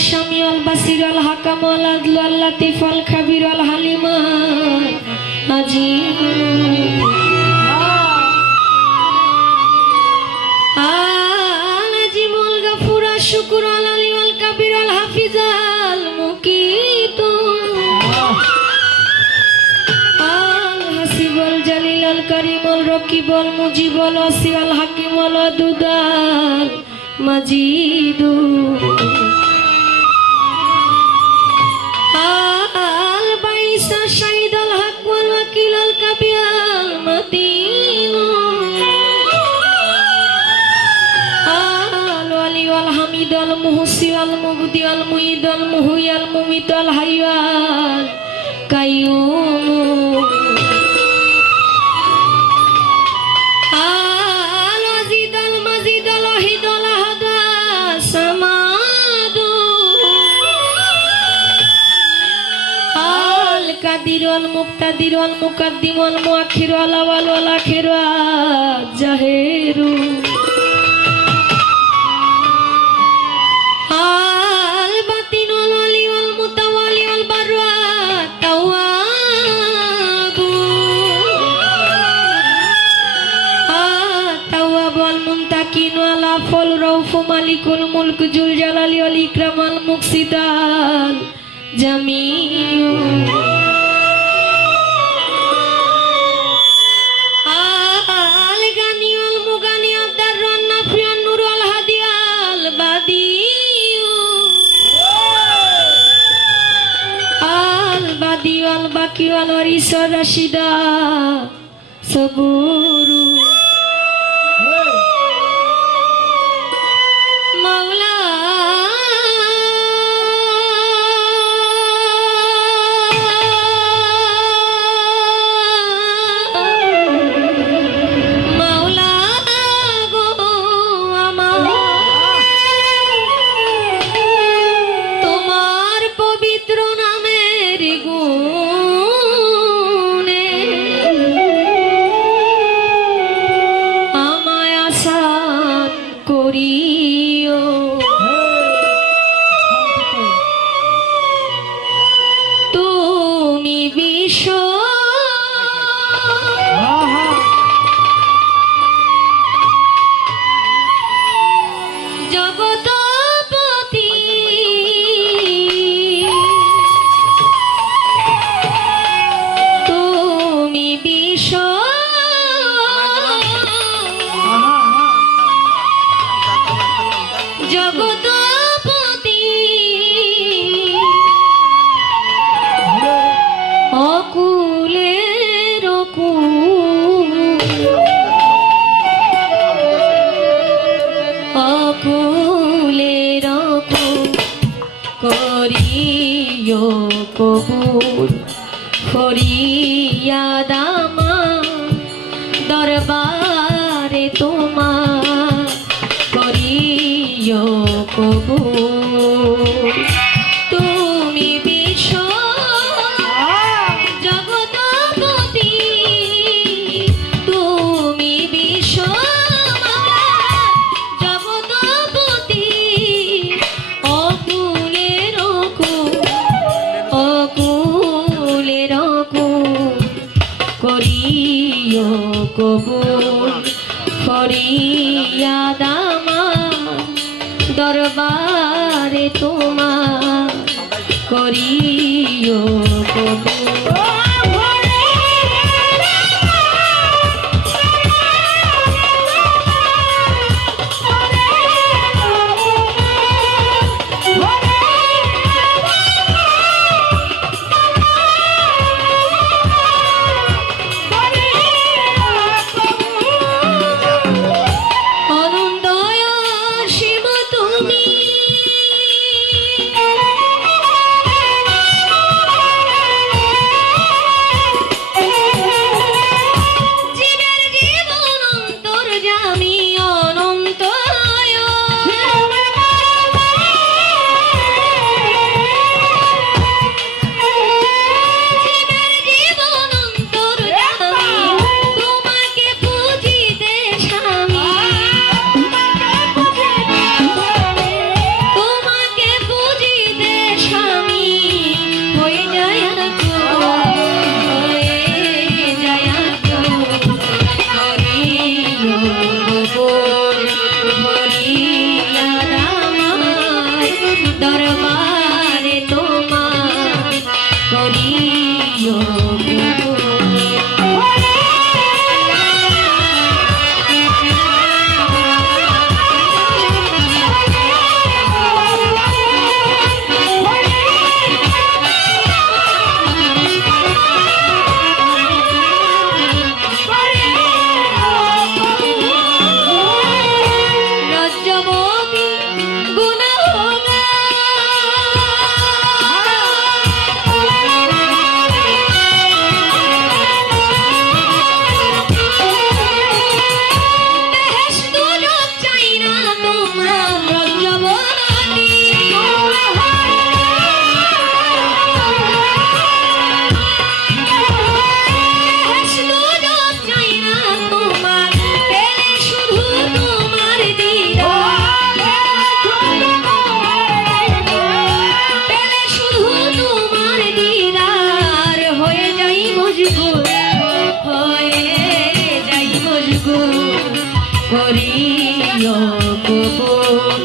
الشامي البصير الحكم العدل اللطيف الخبير الحليم العجيب العظيم الغفور الشكور العلي الكبير الحفيظ المقيت الحسيب الجليل الكريم الرقيب المجيب الواسع الحكيم الودود المجيد البعيث الشهيد الحق والوكيل الكبير المتين الولي والحميد المحصي المبدي المعيد المحيي المميت الحي القيوم الوزيد المزيد الوحيد الأحد الصمد القدير المقتدر المقدم المؤخر الأول والآخر الظاهر الباطن والولي والمتوالي والبر والتواب التواب والمنتقم والعفو الرؤوف مالك الملك ذو الجلال والإكرام المقسط الجميع الغني والمغني الضر والنافع النور والهادي البديع البديع والباقي والوارث الرشيد صبور مولا কবুল ফরিয়াদ আমার দরবারে তোমার করিও কবুল তুমি বিশ্ব জগৎপতি তুমি বিশ্ব জগৎপতি করিও কবুল ফরিয়াদ আমার দরবারে তোমার করিও কবুল দরবারে তোমার করিও করিও কবুল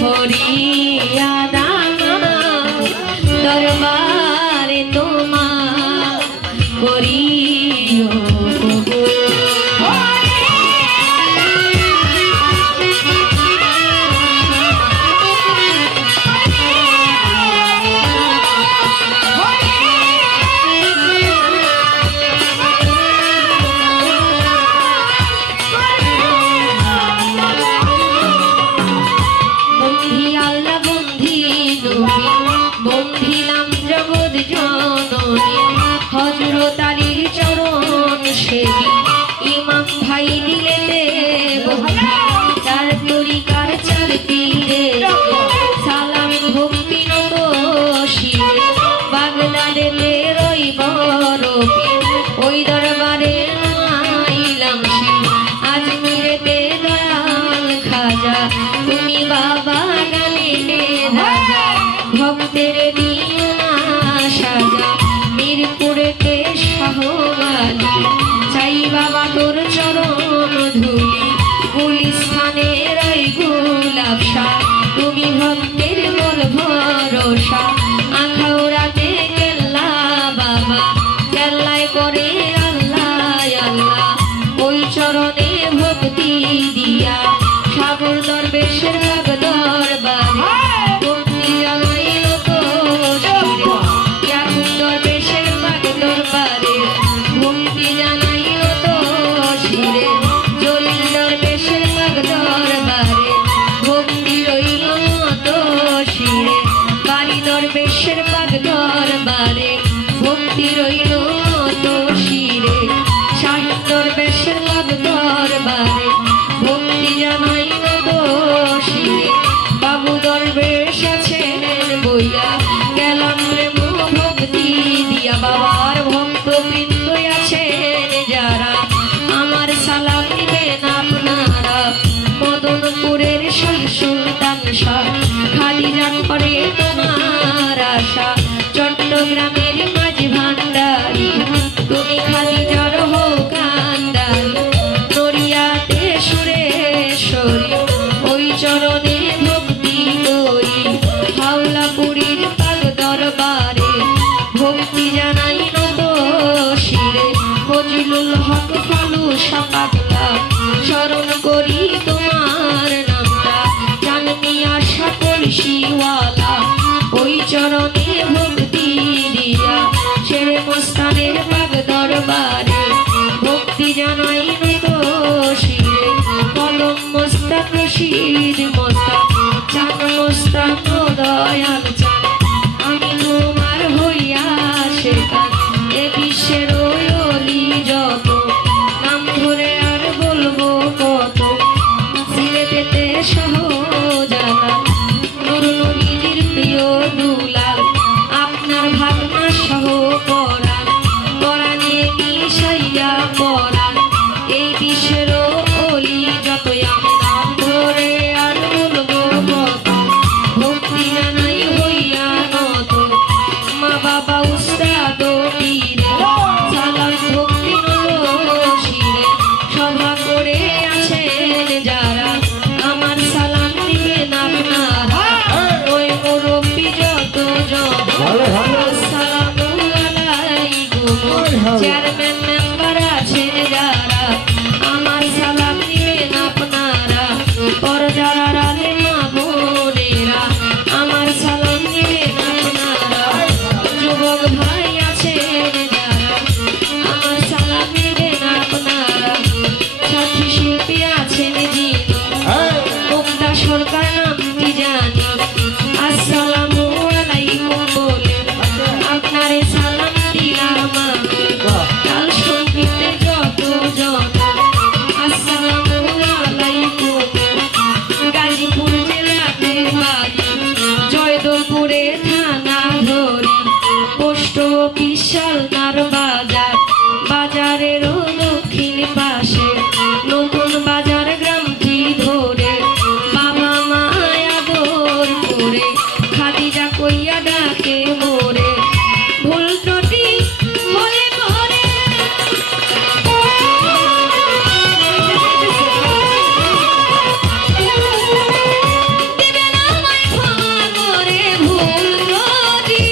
হরিয়া দানা দরবারে তোমার করিও কবুল বন্ধিলাম জগৎ জননী হযরত আলীর চরণ সেবী ইমাম ভাই দিলেতে তার তরিকার চার তীরে সালাম ভক্তি নত শিরে বাগদাদেতে রইব রবি ওই দরবারে নাইলাম শিব আজমিরেতে দয়াল খাজা তুমি বাবা গানে রাজা ভক্তের দিও না সাজা মিরপুরেতে শাহবালি চাই বাবা তোর চরণ ধুলি গুলিস্থানের ওই গোলাপ শাহ তুমি ভক্তের বল ভরসা আখাউড়াতে কেল্লা বাবা কেল্লায় করে আল্লাহ আল্লাহ ওই চরণে ভক্তি দিয়া সাগর দরবেশের দরবারে দরবেশের পাক দরবারে ভক্তি রইল তো শিরে শাহিন দরবেশের পাক দরবারে ভক্তি জানাইল তো শিরে বাবু দরবেশ আছেন বইয়া গেলাম প্রেম ভক্তি দিয়া বাবার ভক্ত বৃন্দ আছেন যারা আমার সালাম দিবেন আপনারা মদনপুরের শাহ সুলতান শাহ খালিজান করে তোমার আশা চট্টগ্রামের মাঝ ভান্ডারি তুমি খালিজার হো কান্দারি নড়িয়াতে সুরেশ্বরী ওই চরণে ভক্তি করি হাওলাপুরীর পাক দরবারে ভক্তি জানাই নত শিরে ফজলুল হক ফালুসা পাগলা স্মরণ করি তোমার নামটা জাননি আশা কলসিওয়ালা ওই চরণে ভক্তি দিয়া শেরে মস্তানের পাক দরবারে ভক্তি জানাই তো শিরে কলম মস্তাক রশিদ মস্তাক চান মস্তাক দয়াল চান আমি তোমার হইয়া শেখান এ বিশ্বের ওলি যত নাম ধরে আর বলবো কত সিরে পেতে সহজালা নুর নবীজির প্রিয় দুলাল আপনার ভাবনা সহ পরাণ পরাণে মিশাইয়া পরাণ এই বিশ্বের ওলি যতই আমি নাম ধরে আর বলবো কত ভক্তি জানাই হই বিশাল নার বাজার, বাজারেরও দক্ষিণ পাশে নতুন বাজার গ্রামটি ধরে বাবা মায়া দোর করে খাদিজা কইয়া ডাকে মোরে। ভুল ত্রুটি হলে পরে দিবেন আমায় ক্ষমা করে, ভুল ত্রুটি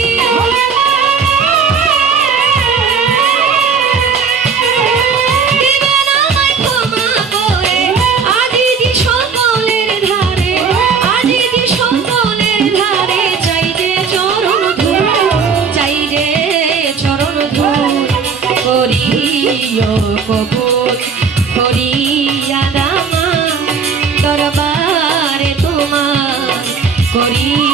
দিবেন আমায় ক্ষমা করে। আজিজি সকলের ধারে, আজিজি সকলের ধারে চাই যে চরণ ধুল, চাই যে চরণ ধুল করিও কবুল করিয়া দামা দরবারে তোমার করি